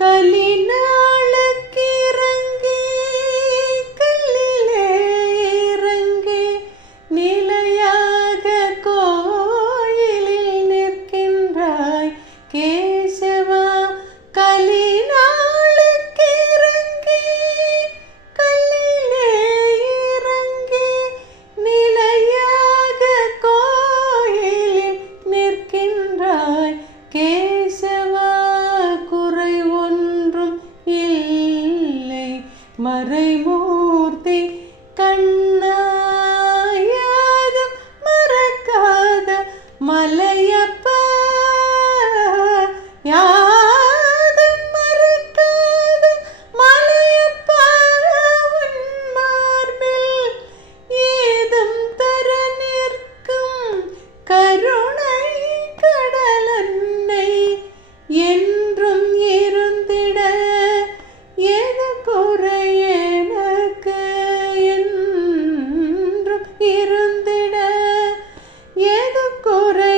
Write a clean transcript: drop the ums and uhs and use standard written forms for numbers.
கலிநாளுக்கு இறங்கி கல்லிலே இறங்கி நிலையாக கோயிலில் நிற்கின்றாய் கேசவா. கலிநாளுக்கு இறங்கி கல்லிலே இறங்கி நிலையாக கோயிலில் நிற்கின்றாய் கேசவா. குறை ஒன்றும் இல்லை மறைமூர்த்தி கண்ணாயாதும் மறக்காத மலையப்பா. யாதும் மறக்காத மலையப்பா. உன் மார்பில் ஏதும் தர நிற்கும் கருணை கடலன்னை என்றும் இருந்திட எது குறை எனக்கு என்றும் இருந்திட எது குறை